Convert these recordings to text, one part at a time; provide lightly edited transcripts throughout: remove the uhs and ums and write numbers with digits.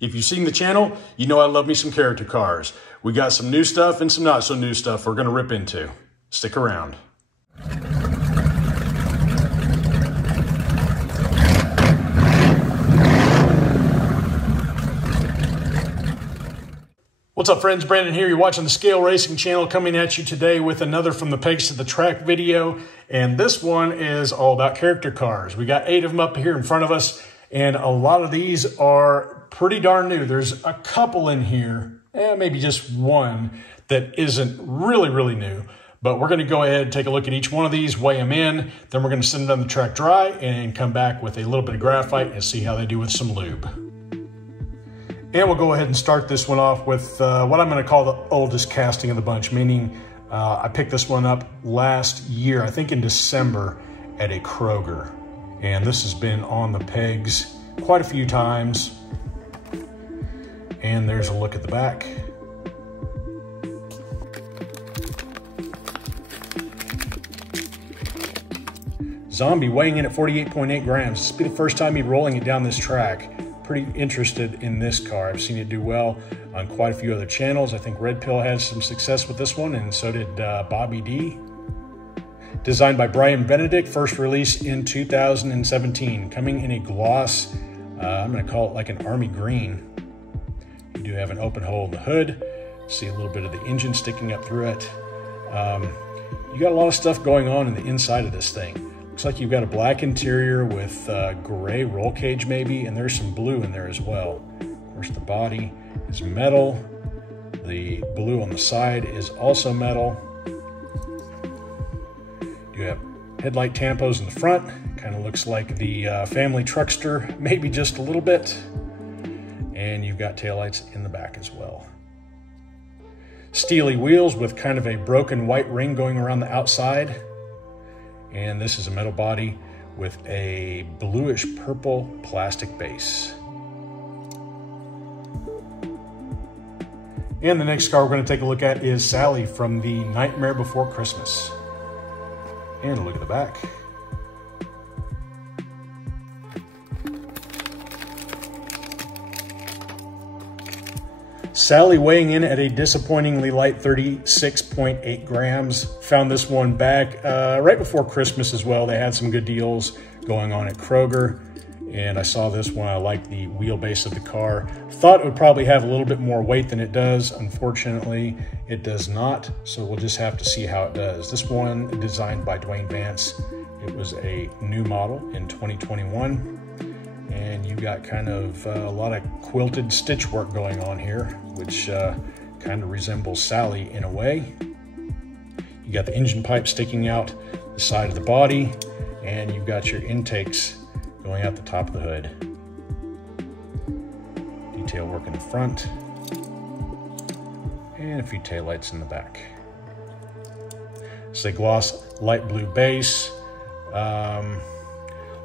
If you've seen the channel, you know I love me some character cars. We got some new stuff and some not so new stuff we're gonna rip into. Stick around. What's up, friends? Brandon here. You're watching the Scale Racing channel, coming at you today with another From the Pegs to the Track video. And this one is all about character cars. We got 8 of them up here in front of us, and a lot of these are pretty darn new. There's a couple in here, maybe just one, that isn't really new. But we're going to go ahead and take a look at each one of these, weigh them in, then we're going to send them on the track dry and come back with a little bit of graphite and see how they do with some lube. And we'll go ahead and start this one off with what I'm going to call the oldest casting of the bunch, meaning I picked this one up last year, I think in December, at a Kroger. And this has been on the pegs quite a few times. And there's a look at the back. Zombie weighing in at 48.8 grams. This will be the first time he's rolling it down this track. Pretty interested in this car. I've seen it do well on quite a few other channels. I think Red Pill had some success with this one, and so did Bobby D. Designed by Brian Benedict, first release in 2017. Coming in a gloss, I'm gonna call it like an army green. You do have an open hole in the hood. See a little bit of the engine sticking up through it. You got a lot of stuff going on in the inside of this thing. Looks like you've got a black interior with gray roll cage maybe, and there's some blue in there as well. Of course, the body is metal. The blue on the side is also metal. You have headlight tampos in the front. Kind of looks like the family truckster, maybe just a little bit. And you've got taillights in the back as well. Steely wheels with kind of a broken white ring going around the outside. And this is a metal body with a bluish purple plastic base. And the next car we're going to take a look at is Sally from the Nightmare Before Christmas. And a look at the back. Sally weighing in at a disappointingly light 36.8 grams. Found this one back right before Christmas as well. They had some good deals going on at Kroger. And I saw this one. I like the wheelbase of the car. Thought it would probably have a little bit more weight than it does. Unfortunately, it does not. So we'll just have to see how it does. This one designed by Dwayne Vance. It was a new model in 2021. And you got kind of a lot of quilted stitch work going on here, which kind of resembles Sally in a way. You got the engine pipe sticking out the side of the body, and you've got your intakes going out the top of the hood. Detail work in the front, and a few taillights in the back. It's a gloss light blue base.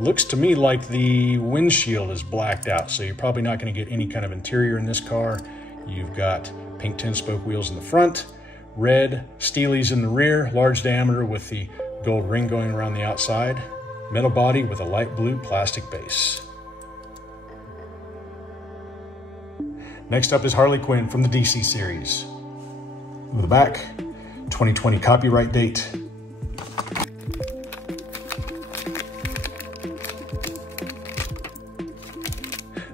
Looks to me like the windshield is blacked out, so you're probably not going to get any kind of interior in this car. You've got pink 10-spoke wheels in the front, red steelies in the rear, large diameter with the gold ring going around the outside, metal body with a light blue plastic base. Next up is Harley Quinn from the DC series. With the back, 2020 copyright date.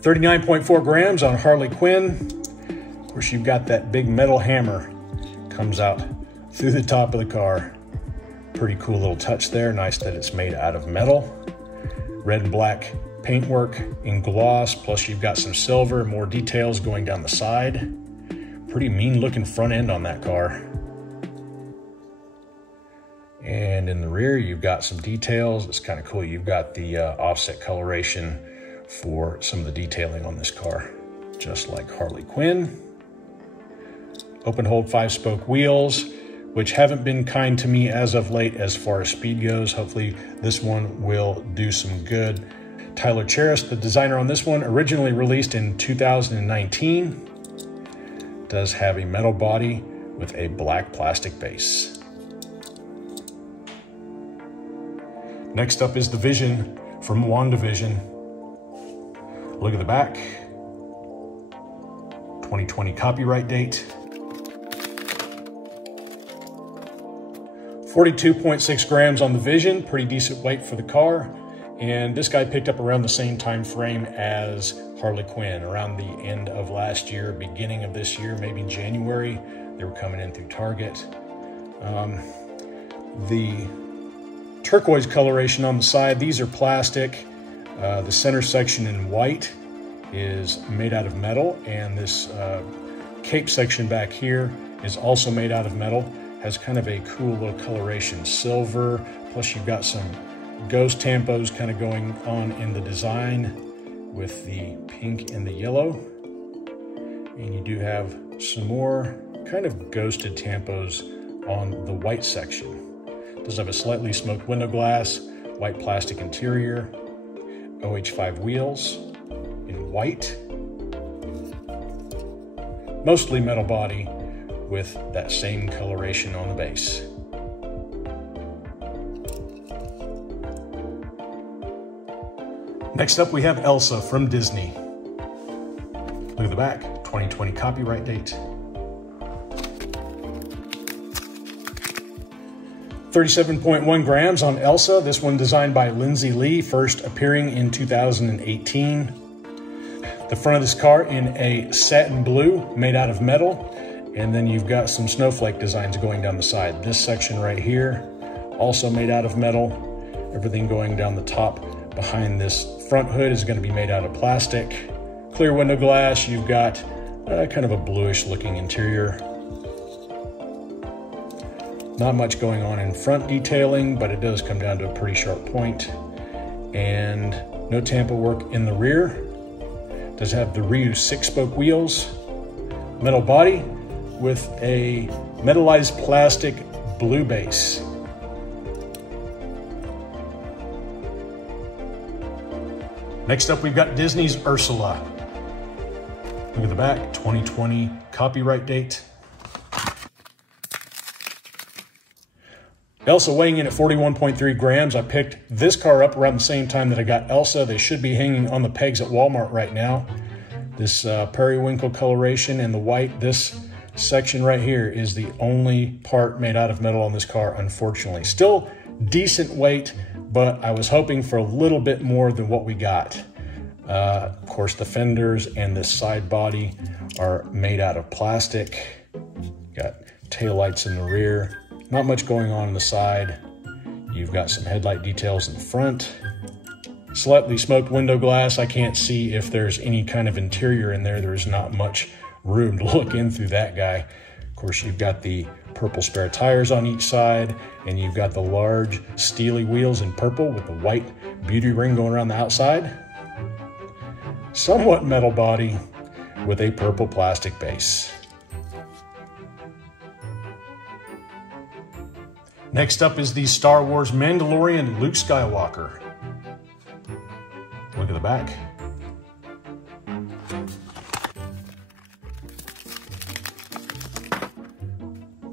$39.4 grams on Harley Quinn. Of course, you've got that big metal hammer comes out through the top of the car. Pretty cool little touch there. Nice that it's made out of metal. Red and black paintwork in gloss, plus you've got some silver and more details going down the side. Pretty mean looking front end on that car. And in the rear, you've got some details. It's kind of cool. You've got the offset coloration for some of the detailing on this car, just like Harley Quinn. Open hold 5-spoke wheels, which haven't been kind to me as of late as far as speed goes. Hopefully this one will do some good. Tyler Cheris, the designer on this one, originally released in 2019. Does have a metal body with a black plastic base. Next up is the Vision from Wandavision. Look at the back. 2020 copyright date. 42.6 grams on the Vision, pretty decent weight for the car. And this guy picked up around the same time frame as Harley Quinn, around the end of last year, beginning of this year, maybe January. They were coming in through Target. The turquoise coloration on the side, these are plastic. The center section in white is made out of metal, and this cape section back here is also made out of metal. Has kind of a cool little coloration, silver, plus you've got some ghost tampos kind of going on in the design with the pink and the yellow. And you do have some more kind of ghosted tampos on the white section. It does have a slightly smoked window glass, white plastic interior, OH5 wheels in white, mostly metal body with that same coloration on the base. Next up, we have Elsa from Disney. Look at the back, 2020 copyright date. 37.1 grams on Elsa. This one designed by Lindsay Lee, first appearing in 2018. The front of this car in a satin blue made out of metal. And then you've got some snowflake designs going down the side. This section right here, also made out of metal. Everything going down the top behind this front hood is going to be made out of plastic. Clear window glass, you've got kind of a bluish looking interior. Not much going on in front detailing, but it does come down to a pretty sharp point. And no tampo work in the rear. Does have the reused 6-spoke wheels, metal body, with a metallized plastic blue base. Next up, we've got Disney's Ursula. Look at the back, 2020 copyright date. Elsa weighing in at 41.3 grams. I picked this car up around the same time that I got Elsa. They should be hanging on the pegs at Walmart right now. This periwinkle coloration and the white, this section right here is the only part made out of metal on this car, unfortunately. Still decent weight, but I was hoping for a little bit more than what we got. Of course, the fenders and this side body are made out of plastic. Got taillights in the rear. Not much going on the side. You've got some headlight details in the front. Slightly smoked window glass. I can't see if there's any kind of interior in there. There's not much room to look in through that guy. Of course, you've got the purple spare tires on each side, and you've got the large steely wheels in purple with the white beauty ring going around the outside. Somewhat metal body with a purple plastic base. Next up is the Star Wars Mandalorian Luke Skywalker. Look at the back.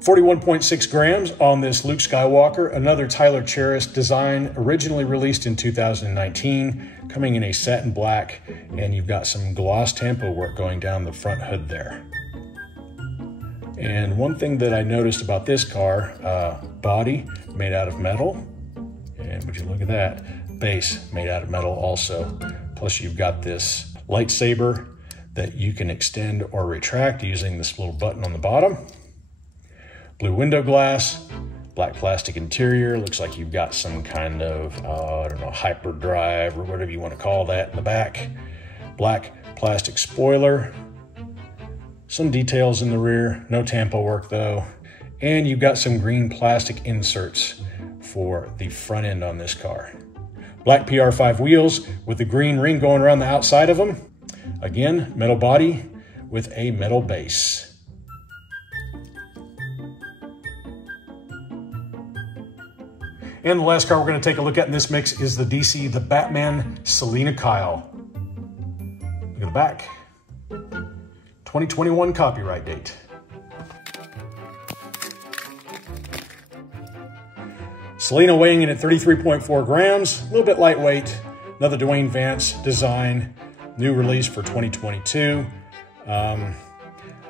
41.6 grams on this Luke Skywalker, another Tyler Cheris design, originally released in 2019, coming in a satin black, and you've got some gloss tampo work going down the front hood there. And one thing that I noticed about this car, body made out of metal, and would you look at that, base made out of metal also. Plus you've got this lightsaber that you can extend or retract using this little button on the bottom. Blue window glass, black plastic interior. Looks like you've got some kind of, I don't know, hyperdrive or whatever you want to call that in the back. Black plastic spoiler. Some details in the rear, no tampo work though. And you've got some green plastic inserts for the front end on this car. Black PR5 wheels with the green ring going around the outside of them. Again, metal body with a metal base. And the last car we're going to take a look at in this mix is the DC, the Batman Selina Kyle. Look at the back. 2021 copyright date. Selina weighing in at 33.4 grams, a little bit lightweight. Another Dwayne Vance design, new release for 2022.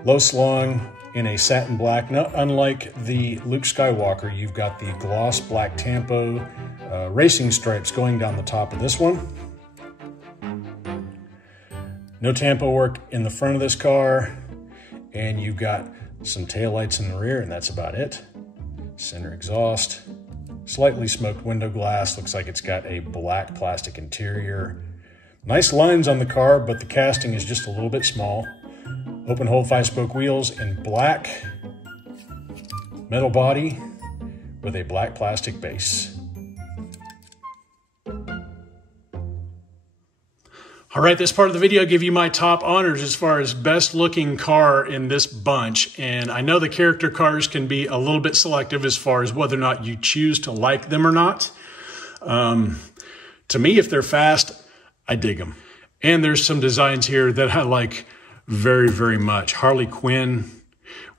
Low slung in a satin black. Not unlike the Luke Skywalker, you've got the gloss black Tampo racing stripes going down the top of this one. No Tampo work in the front of this car, and you've got some taillights in the rear, and that's about it. Center exhaust, slightly smoked window glass. Looks like it's got a black plastic interior. Nice lines on the car, but the casting is just a little bit small. Open hole 5-spoke wheels in black metal body with a black plastic base. All right, this part of the video, I give you my top honors as far as best looking car in this bunch. And I know the character cars can be a little bit selective as far as whether or not you choose to like them or not. To me, if they're fast, I dig them. And there's some designs here that I like very, very much. Harley Quinn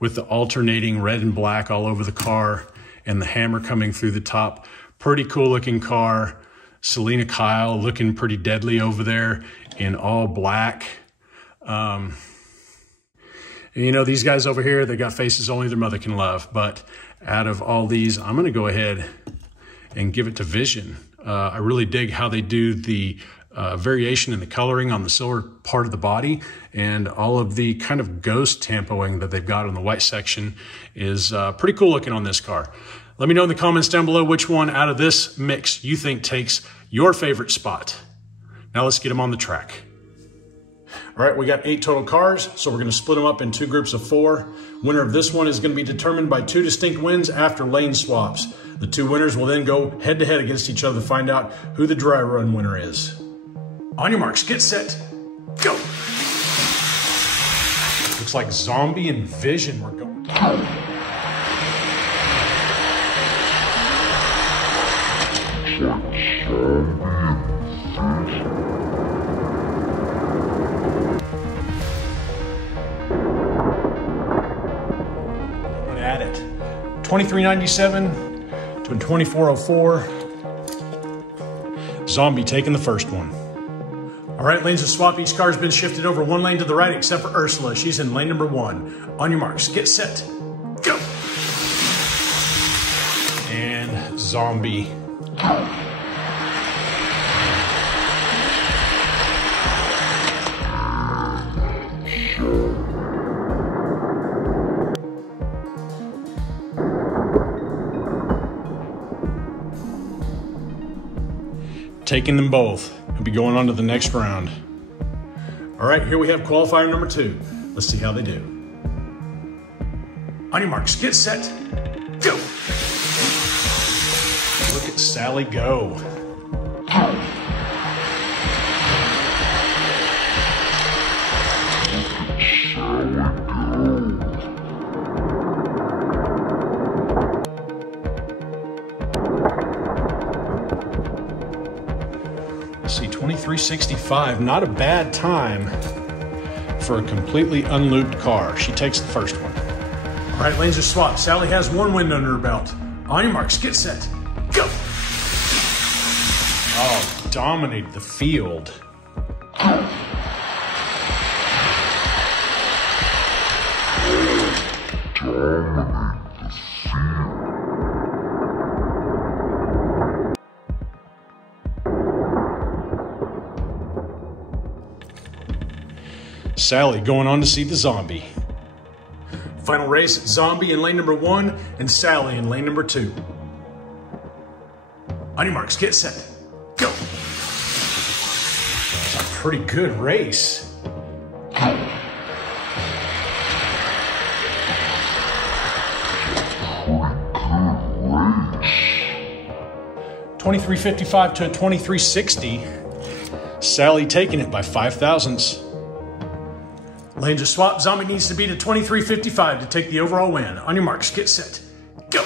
with the alternating red and black all over the car and the hammer coming through the top. Pretty cool looking car. Selina Kyle looking pretty deadly over there in all black. And you know, these guys over here, they got faces only their mother can love. But out of all these, I'm going to go ahead and give it to Vision. I really dig how they do the variation in the coloring on the silver part of the body, and all of the kind of ghost tampoing that they've got on the white section is pretty cool looking on this car. Let me know in the comments down below which one out of this mix you think takes your favorite spot. Now let's get them on the track. All right, we got 8 total cars, so we're going to split them up in 2 groups of 4. Winner of this one is going to be determined by 2 distinct wins after lane swaps. The 2 winners will then go head-to-head against each other to find out who the dry run winner is. On your marks, get set, go. Looks like Zombie and Vision were going. Going at it. 2397 to 2404. Zombie taking the first one. All right, lanes of swap. Each car's been shifted over 1 lane to the right except for Ursula. She's in lane number 1. On your marks, get set, go. And Zombie. Taking them both. We'll be going on to the next round. All right, here we have qualifier number 2. Let's see how they do. On your marks, get set, go. Look at Sally go. See, 2365, not a bad time for a completely unlubed car. She takes the first one. All right, lanes are swapped. Sally has 1 win under her belt. On your marks, get set, go. Oh, dominated the field. Sally going on to see the Zombie. Final race, Zombie in lane number 1 and Sally in lane number 2. On your marks, get set, go. It's a pretty good race. 2355 to a 2360. Sally taking it by 5 thousandths. Lanes are swapped. Zombie needs to beat a 2355 to take the overall win. On your marks, get set, go.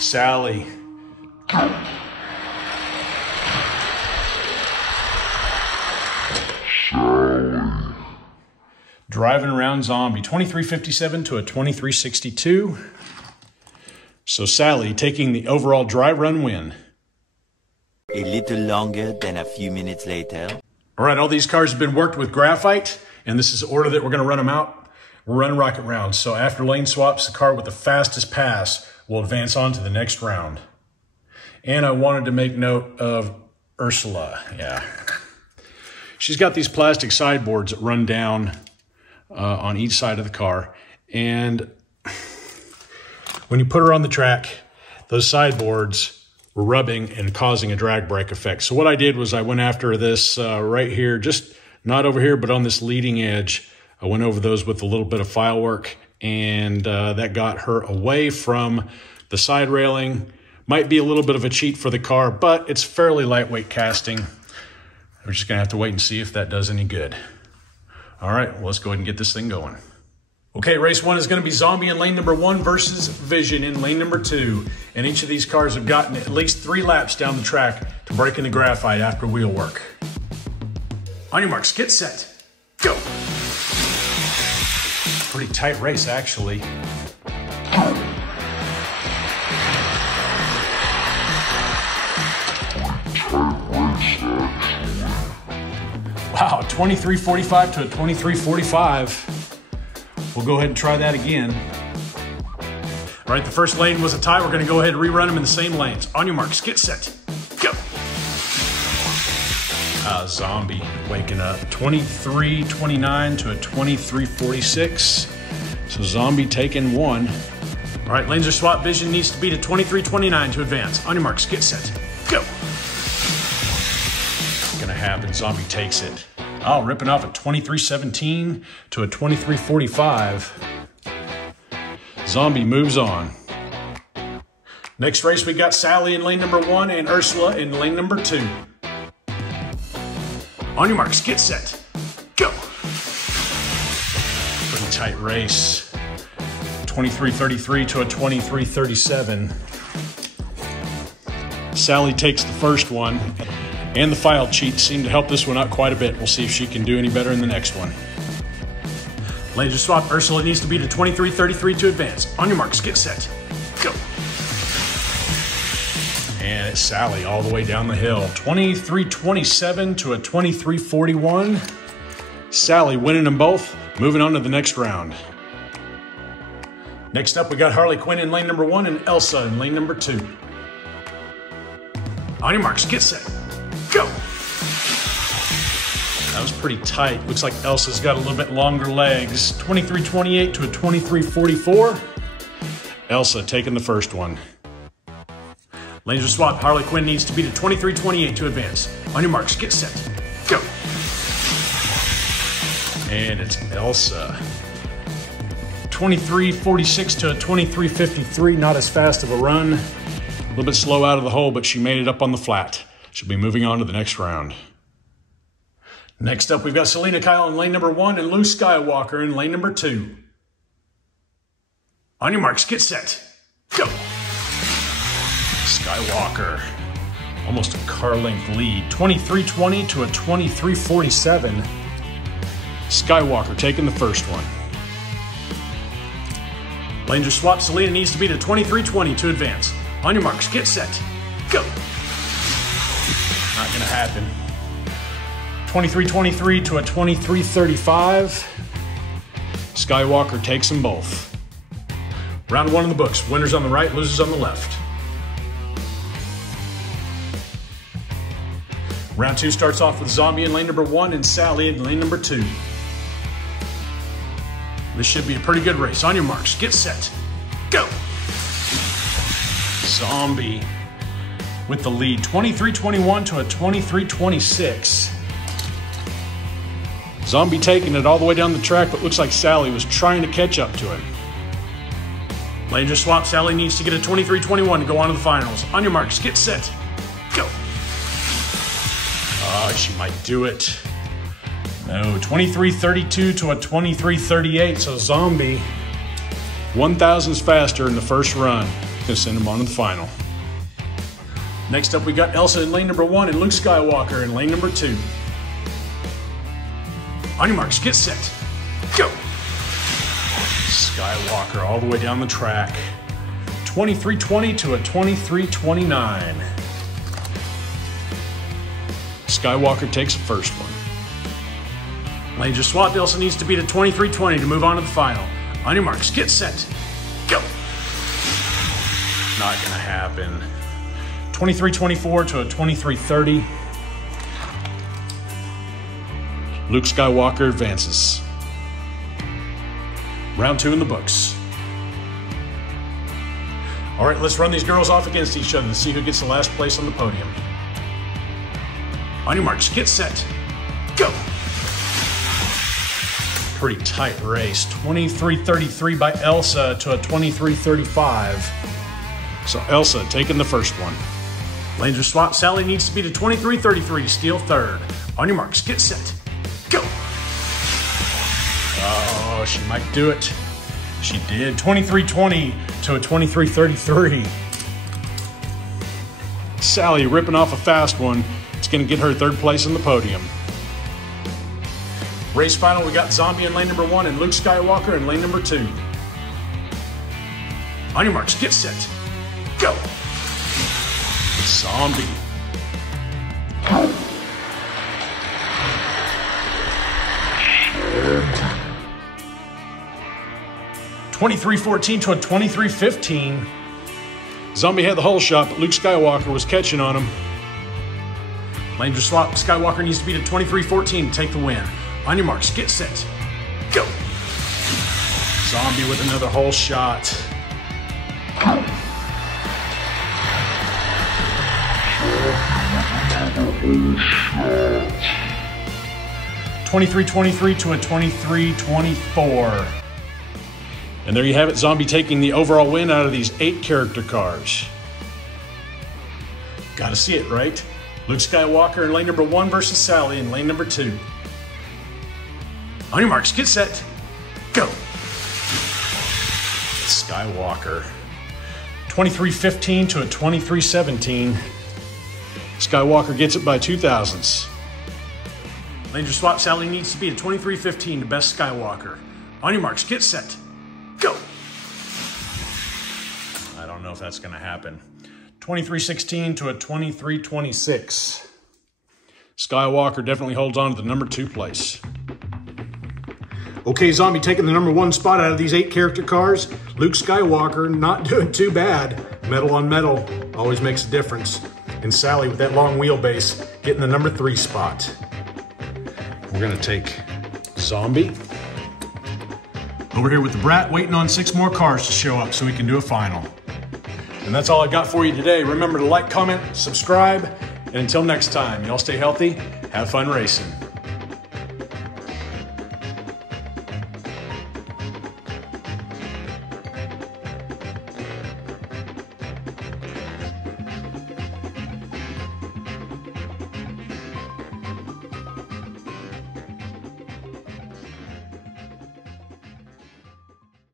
Sally. Driving around Zombie, 2357 to a 2362. So Sally taking the overall dry run win. A little longer than a few minutes later. All right, all these cars have been worked with graphite, And this is the order that we're going to run them out. We're running rocket rounds. So after lane swaps, the car with the fastest pass will advance on to the next round. And I wanted to make note of Ursula. Yeah. She's got these plastic sideboards that run down on each side of the car. And when you put her on the track, those sideboards were rubbing and causing a drag brake effect. So what I did was I went after this right here, just not over here, but on this leading edge. I went over those with a little bit of file work, and that got her away from the side railing. Might be a little bit of a cheat for the car, but it's fairly lightweight casting. We're just gonna have to wait and see if that does any good. All right, well, let's go ahead and get this thing going. Okay, race one is gonna be Zombie in lane number 1 versus Vision in lane number 2. And each of these cars have gotten at least 3 laps down the track to break into graphite after wheel work. On your marks, get set, go. Pretty tight race, actually. Wow, 23.45 to a 23.45. We'll go ahead and try that again. All right, the first lane was a tie. We're gonna go ahead and rerun them in the same lanes. On your marks, get set, go. Zombie waking up. 23.29 to a 23.46. So Zombie taking 1. All right, lanes are swapped. Vision needs to beat a 23.29 to advance. On your marks, get set, go. Gonna happen, Zombie takes it. Oh, ripping off a 23.17 to a 23.45. Zombie moves on. Next race, we got Sally in lane number 1 and Ursula in lane number 2. On your marks, get set, go. Pretty tight race. 23.33 to a 23.37. Sally takes the first one, and the file cheat seemed to help this one out quite a bit. We'll see if she can do any better in the next one. Laser swap, Ursula needs to beat a 23.33 to advance. On your marks, get set, go. And it's Sally all the way down the hill. 23.27 to a 23.41. Sally winning them both, moving on to the next round. Next up, we got Harley Quinn in lane number 1 and Elsa in lane number 2. On your marks, get set, go. That was pretty tight. Looks like Elsa's got a little bit longer legs. 23.28 to a 23.44. Elsa taking the first one. Laser swap, Harley Quinn needs to beat a 23.28 to advance. On your marks, get set, go. And it's Elsa. 23.46 to a 23.53, not as fast of a run. A little bit slow out of the hole, but she made it up on the flat. She'll be moving on to the next round. Next up, we've got Selina Kyle in lane number 1 and Luke Skywalker in lane number 2. On your marks, get set, go. Skywalker, almost a car length lead. 23.20 to a 23.47. Skywalker taking the first one. Lanes are swapped. Selina needs to beat a 23.20 to advance. On your marks, get set, go. Not gonna happen. 23.23 to a 23.35. Skywalker takes them both. Round 1 in the books. Winners on the right, losers on the left. Round 2 starts off with Zombie in lane number 1 and Sally in lane number 2. This should be a pretty good race. On your marks, get set, go. Zombie with the lead, 23.21 to a 23.26. Zombie taking it all the way down the track, but looks like Sally was trying to catch up to him. Laser swap, Sally needs to get a 23.21 to go on to the finals. On your marks, get set, go. Oh, she might do it. No, 23.32 to a 23.38, so Zombie 1,000s faster in the first run. Gonna send him on to the final. Next up, we got Elsa in lane number 1 and Luke Skywalker in lane number 2. On your marks, get set, go. Skywalker all the way down the track. 23.20 to a 23.29. Skywalker takes the first one. Lanes are swapped. Elsa needs to beat a 23.20 to move on to the final. On your marks, get set, go. Not gonna happen. 23.24 to a 23.30. Luke Skywalker advances. Round 2 in the books. All right, let's run these girls off against each other and see who gets the last place on the podium. On your marks, get set, go. Pretty tight race. 23.33 by Elsa to a 23.35. So Elsa taking the first one. Lanes are swapped. Sally needs to beat a 23.33 to steal third. On your marks, get set, go. Oh, she might do it. She did. 23.20 to a 23.33. Sally ripping off a fast one. It's going to get her third place on the podium. Race final, we got Zombie in lane number 1 and Luke Skywalker in lane number 2. On your marks, get set, go. Zombie. $23.14 to a $23.15. Zombie had the whole shot, but Luke Skywalker was catching on him. Lanes are swapped. Skywalker needs to beat a 23.14 to take the win. On your marks, get set, go. Zombie with another whole shot. $23.23 to a $23.24. And there you have it, Zombie taking the overall win out of these 8 character cars. Gotta see it, right? Luke Skywalker in lane number 1 versus Sally in lane number 2. On your marks, get set, go. Skywalker. 23.15 to a 23.17. Skywalker gets it by 2 thousandths. Lanes are swapped. Sally needs to beat a 23.15 to best Skywalker. On your marks, get set, go. I don't know if that's going to happen. 23.16 to a 23.26. Skywalker definitely holds on to the number 2 place. Okay, Zombie taking the number 1 spot out of these 8 character cars. Luke Skywalker not doing too bad. Metal on metal always makes a difference. And Sally with that long wheelbase getting the number 3 spot. We're gonna take Zombie over here with the Brat, waiting on 6 more cars to show up so we can do a final. And that's all I got for you today. Remember to like, comment, subscribe, and until next time, y'all stay healthy, have fun racing.